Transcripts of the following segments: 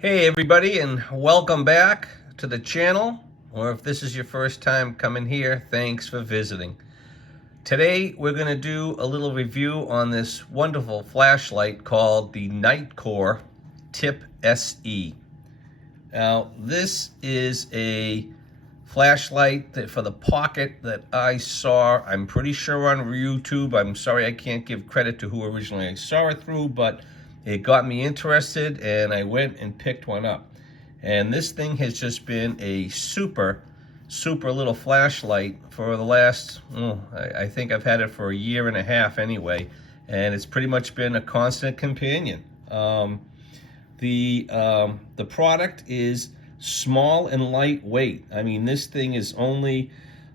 Hey everybody, and welcome back to the channel, or if this is your first time coming here, thanks for visiting. Today we're going to do a little review on this wonderful flashlight called the Nitecore TIP SE. Now this is a flashlight for the pocket that I saw, I'm pretty sure on YouTube. I'm sorry I can't give credit to who originally I saw it through, but it got me interested and I went and picked one up. And this thing has just been a super little flashlight for the last, I think I've had it for a year and a half anyway, and it's pretty much been a constant companion. The product is small and lightweight. I mean, this thing is only,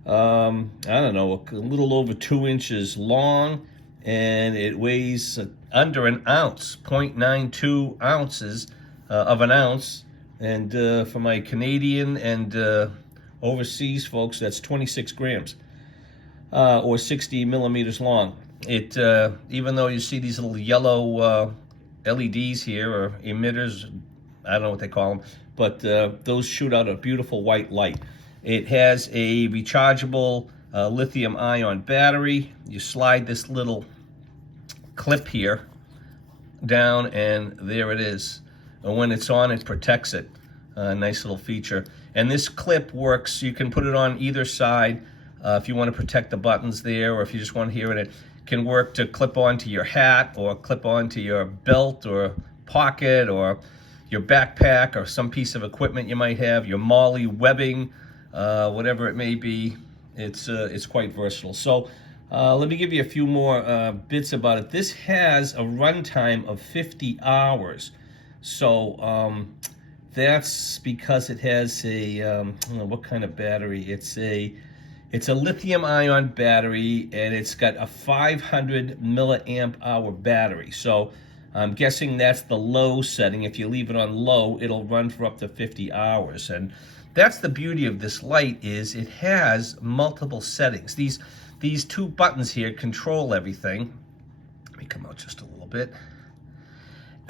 I don't know, a little over 2 inches long, and it weighs under an ounce, 0.92 ounces of an ounce. And for my Canadian and overseas folks, that's 26 grams or 60 millimeters long. It, even though you see these little yellow LEDs here, or emitters, I don't know what they call them, but those shoot out a beautiful white light. It has a rechargeable lithium ion battery. You slide this little clip here down and there it is. And when it's on, it protects it. Nice little feature. And this clip works, you can put it on either side if you want to protect the buttons there, or if you just want to hear it. It can work to clip onto your hat, or clip onto your belt or pocket, or your backpack, or some piece of equipment you might have, your MOLLE webbing, whatever it may be. It's quite versatile. So let me give you a few more bits about it. This has a runtime of 50 hours. So that's because it has a, I don't know what kind of battery. It's a lithium ion battery, and it's got a 500 milliamp hour battery. So I'm guessing that's the low setting. If you leave it on low, it'll run for up to 50 hours. And that's the beauty of this light, is it has multiple settings. These two buttons here control everything. Let me come out just a little bit.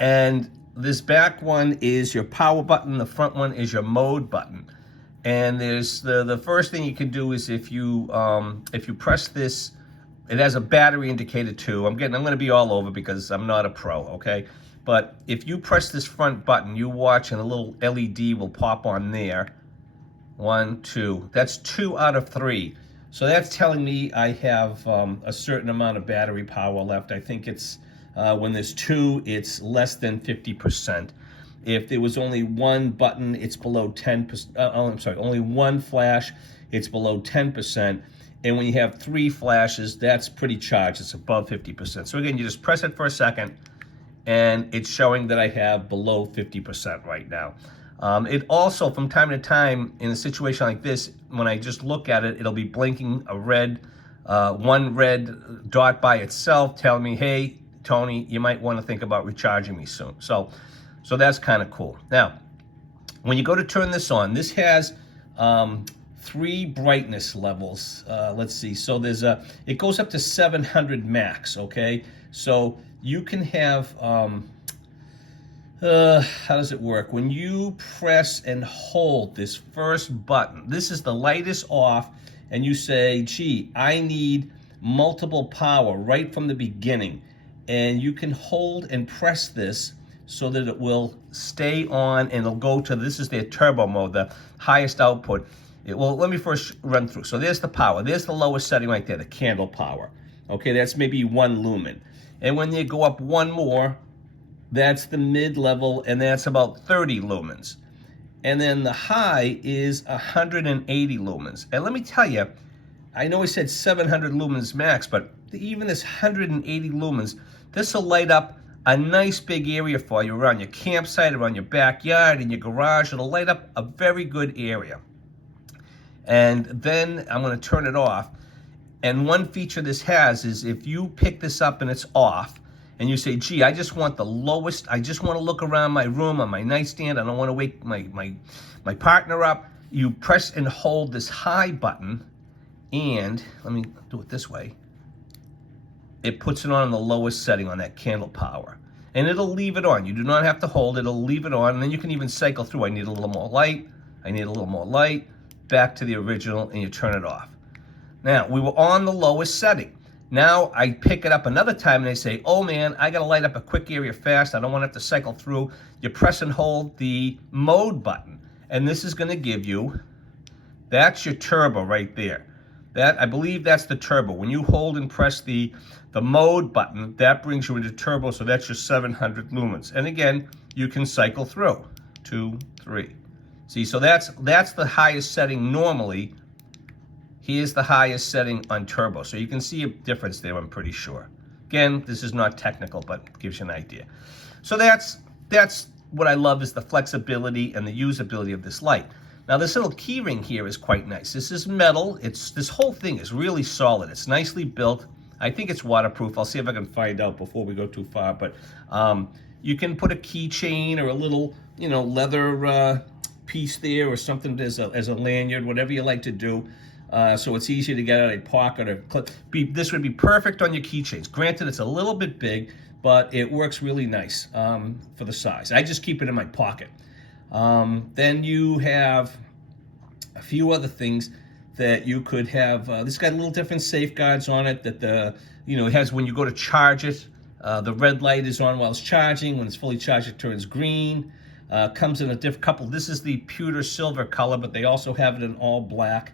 And this back one is your power button. The front one is your mode button. And there's the first thing you can do is if you press this, it has a battery indicator too. I'm going to be all over because I'm not a pro, okay? But if you press this front button, you watch and a little LED will pop on there. 1, 2. That's 2 out of 3. So that's telling me I have a certain amount of battery power left. I think it's, when there's 2, it's less than 50%. If there was only one button, it's below 10%. I'm sorry, only one flash, it's below 10%. And when you have 3 flashes, that's pretty charged. It's above 50%. So again, you just press it for a second, and it's showing that I have below 50% right now. It also, from time to time, in a situation like this, when I just look at it, it'll be blinking a red, one red dot by itself, telling me, hey, Tony, you might want to think about recharging me soon. So that's kind of cool. Now, when you go to turn this on, this has 3 brightness levels. Let's see. So there's it goes up to 700 max. Okay. So you can have. How does it work? When you press and hold this first button, this is the light is off, and you say, "Gee, I need multiple power right from the beginning," and you can hold and press this so that it will stay on, and it'll go to, this is their turbo mode, the highest output. Well, let me first run through. So there's the power. There's the lowest setting right there, the candle power. Okay, that's maybe 1 lumen. And when you go up 1 more, that's the mid-level, and that's about 30 lumens. And then the high is 180 lumens. And let me tell you, I know I said 700 lumens max, but even this 180 lumens, this will light up a nice big area for you around your campsite, around your backyard, in your garage. It'll light up a very good area. And then I'm going to turn it off. And one feature this has is if you pick this up and it's off, and you say, gee, I just want the lowest, I just want to look around my room on my nightstand, I don't want to wake my partner up, you press and hold this high button, and let me do it this way, it puts it on the lowest setting on that candle power. and it'll leave it on. You do not have to hold it, it'll leave it on, and then you can even cycle through. I need a little more light, I need a little more light, back to the original, and you turn it off. Now, we were on the lowest setting. Now I pick it up another time and they say, oh man, I gotta light up a quick area fast, I don't want to have to cycle through. You press and hold the mode button, and this is gonna give you, that's your turbo right there. That, I believe that's the turbo. When you hold and press the mode button, that brings you into turbo, so that's your 700 lumens. And again, you can cycle through, 2, 3. See, so that's the highest setting normally. Here's the highest setting on turbo. So you can see a difference there, I'm pretty sure. Again, this is not technical, but it gives you an idea. So that's what I love, is the flexibility and the usability of this light. Now this little key ring here is quite nice. This is metal. This whole thing is really solid. It's nicely built. I think it's waterproof. I'll see if I can find out before we go too far. But you can put a keychain or a little, leather piece there, or something as a lanyard, whatever you like to do. So it's easy to get out of a pocket or clip. This would be perfect on your keychains. Granted, it's a little bit big, but it works really nice for the size. I just keep it in my pocket. Then you have a few other things that you could have. This got a little different safeguards on it that it has when you go to charge it. The red light is on while it's charging. When it's fully charged, it turns green. Comes in a different couple. This is the pewter silver color, but they also have it in all black.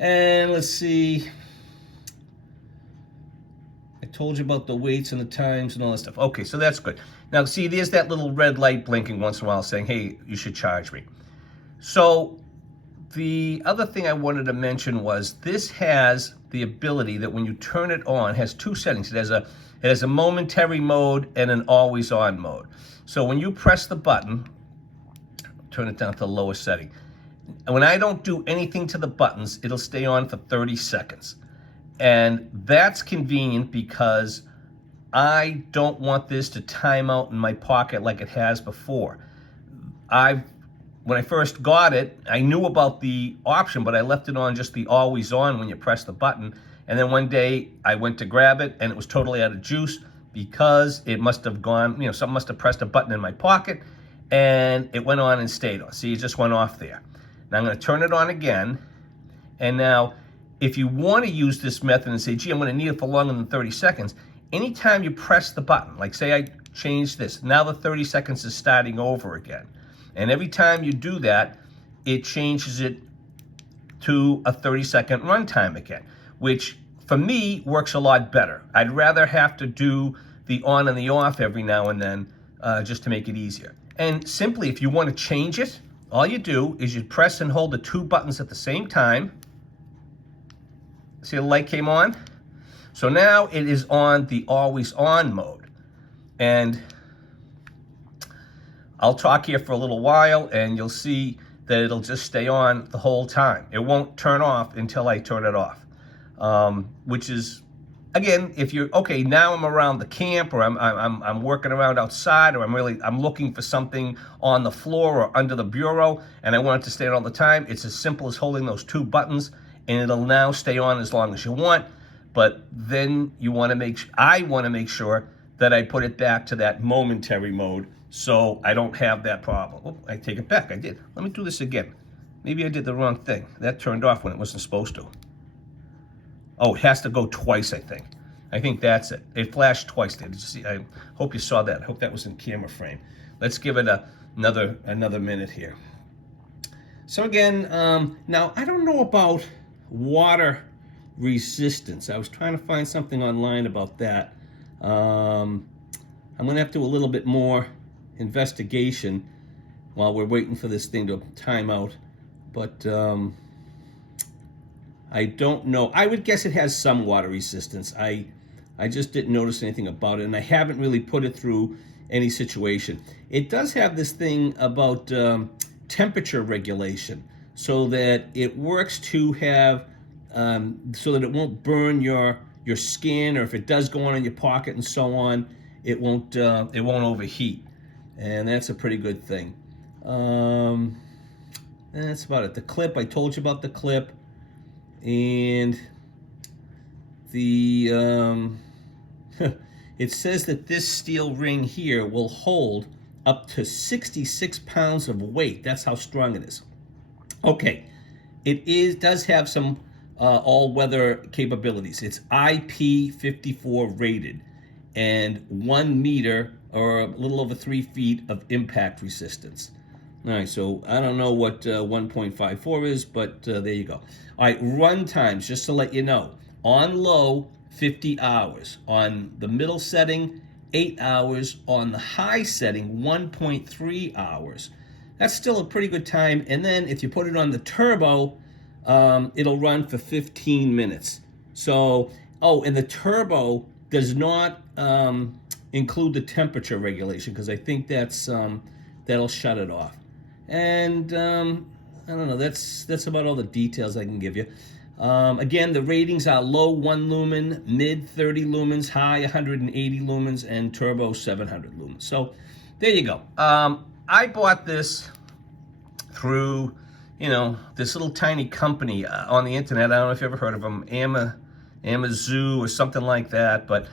And let's see. I told you about the weights and the times and all that stuff. Okay, so that's good. Now, see, there's that little red light blinking once in a while saying, hey, you should charge me. So the other thing I wanted to mention was this has the ability that when you turn it on, it has two settings. It has a momentary mode and an always on mode. So when you press the button, turn it down to the lowest setting. And when I don't do anything to the buttons, it'll stay on for 30 seconds. And that's convenient because I don't want this to time out in my pocket like it has before. When I first got it, I knew about the option, but I left it on just the always on when you press the button. And then one day I went to grab it and it was totally out of juice because it must have gone, something must have pressed a button in my pocket and it went on and stayed on. See, it just went off there. Now I'm going to turn it on again. And now, if you want to use this method and say, gee, I'm going to need it for longer than 30 seconds, anytime you press the button, like say I change this, now the 30 seconds is starting over again. And every time you do that, it changes it to a 30-second runtime again, which for me works a lot better. I'd rather have to do the on and the off every now and then just to make it easier. And simply, if you want to change it, all you do is you press and hold the two buttons at the same time. See the light came on? So now it is on the always on mode. And I'll talk here for a little while and you'll see that it'll just stay on the whole time. It won't turn off until I turn it off. Which is, again, if you're, okay, now I'm around the camp or I'm working around outside or I'm looking for something on the floor or under the bureau and I want it to stay on all the time, it's as simple as holding those two buttons and it'll now stay on as long as you want. But then I want to make sure that I put it back to that momentary mode so I don't have that problem. Oh, I take it back, I did. Let me do this again. Maybe I did the wrong thing. That turned off when it wasn't supposed to. Oh, it has to go twice, I think. I think that's it. It flashed twice there. Did you see? I hope you saw that. I hope that was in camera frame. Let's give it another minute here. So again, now I don't know about water resistance. I was trying to find something online about that. I'm gonna have to do a little bit more investigation while we're waiting for this thing to time out. But I don't know. I would guess it has some water resistance. I just didn't notice anything about it, and I haven't really put it through any situation. It does have this thing about temperature regulation, so that it works to have, so that it won't burn your skin, or if it does go on in your pocket and so on, it won't overheat, and that's a pretty good thing. That's about it. The clip, I told you about the clip. And the it says that this steel ring here will hold up to 66 pounds of weight. That's how strong it is. Okay, does have some all-weather capabilities. It's IP54 rated and 1 meter or a little over 3 feet of impact resistance. All right, so I don't know what 1.54 is, but there you go. All right, run times, just to let you know. On low, 50 hours. On the middle setting, 8 hours. On the high setting, 1.3 hours. That's still a pretty good time. And then if you put it on the turbo, it'll run for 15 minutes. So, oh, and the turbo does not include the temperature regulation, because I think that'll shut it off. And I don't know, that's about all the details I can give you. Again, the ratings are low 1 lumen, mid 30 lumens, high 180 lumens, and turbo 700 lumens. So there you go. I bought this through, this little tiny company on the internet. I don't know if you ever heard of them, Amazoo or something like that. But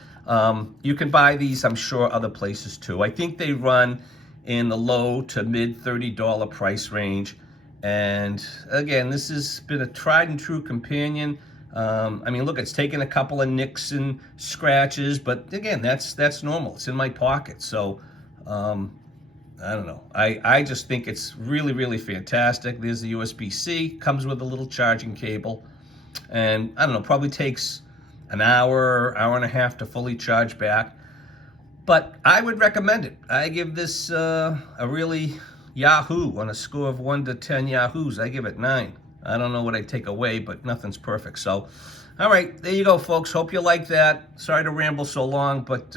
you can buy these, I'm sure, other places too. I think they run in the low to mid $30 price range. And again, this has been a tried and true companion. I mean, look, it's taken a couple of nicks and scratches, but again, that's normal. It's in my pocket. So I don't know. I just think it's really, really fantastic. There's the USB-C, comes with a little charging cable. And I don't know, probably takes an hour, hour and a half to fully charge back. But I would recommend it. I give this a really Yahoo on a score of 1 to 10 Yahoos. I give it 9. I don't know what I take away, but nothing's perfect. So, all right, there you go, folks. Hope you like that. Sorry to ramble so long, but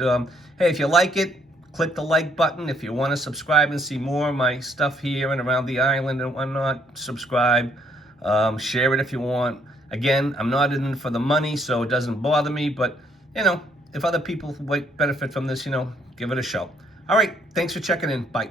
hey, if you like it, click the like button. If you want to subscribe and see more of my stuff here and around the island and whatnot, subscribe. Share it if you want. Again, I'm not in it for the money, so it doesn't bother me, but, if other people might benefit from this, give it a show. All right, thanks for checking in. Bye.